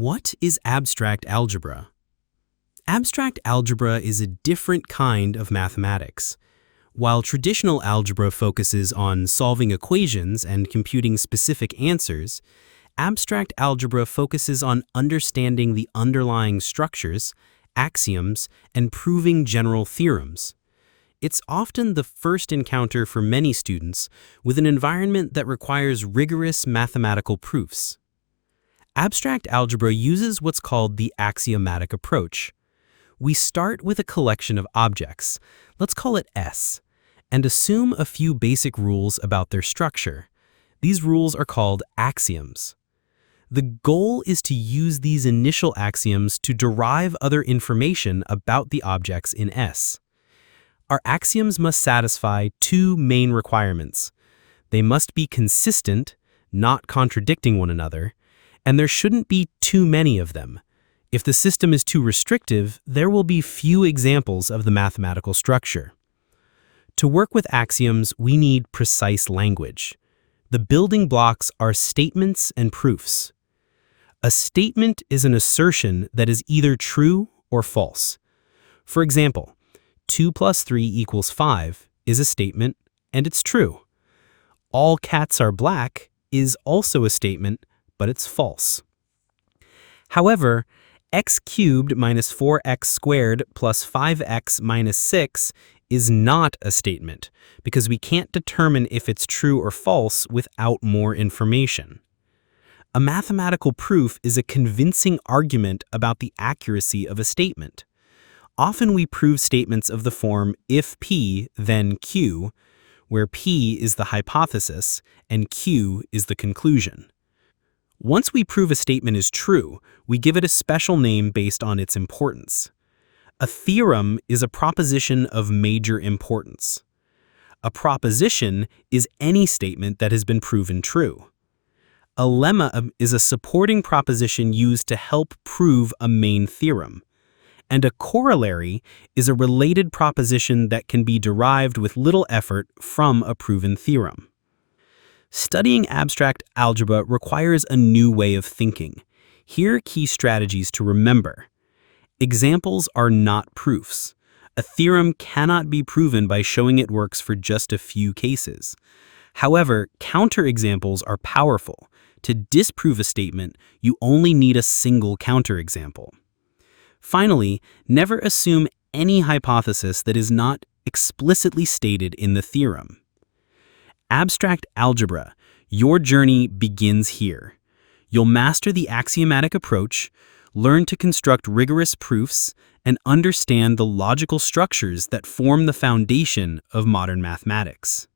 What is abstract algebra? Abstract algebra is a different kind of mathematics. While traditional algebra focuses on solving equations and computing specific answers, abstract algebra focuses on understanding the underlying structures, axioms, and proving general theorems. It's often the first encounter for many students with an environment that requires rigorous mathematical proofs. Abstract algebra uses what's called the axiomatic approach. We start with a collection of objects, let's call it S, and assume a few basic rules about their structure. These rules are called axioms. The goal is to use these initial axioms to derive other information about the objects in S. Our axioms must satisfy two main requirements. They must be consistent, not contradicting one another, and there shouldn't be too many of them. If the system is too restrictive, there will be few examples of the mathematical structure. To work with axioms, we need precise language. The building blocks are statements and proofs. A statement is an assertion that is either true or false. For example, 2 plus 3 equals 5 is a statement, and it's true. All cats are black is also a statement, but it's false. However, x cubed minus 4x squared plus 5x minus 6 is not a statement because we can't determine if it's true or false without more information. A mathematical proof is a convincing argument about the accuracy of a statement. Often we prove statements of the form if P, then Q, where P is the hypothesis and Q is the conclusion. Once we prove a statement is true, we give it a special name based on its importance. A theorem is a proposition of major importance. A proposition is any statement that has been proven true. A lemma is a supporting proposition used to help prove a main theorem. And a corollary is a related proposition that can be derived with little effort from a proven theorem. Studying abstract algebra requires a new way of thinking. Here are key strategies to remember. Examples are not proofs. A theorem cannot be proven by showing it works for just a few cases. However, counterexamples are powerful. To disprove a statement, you only need a single counterexample. Finally, never assume any hypothesis that is not explicitly stated in the theorem. Abstract algebra, your journey begins here. You'll master the axiomatic approach, learn to construct rigorous proofs, and understand the logical structures that form the foundation of modern mathematics.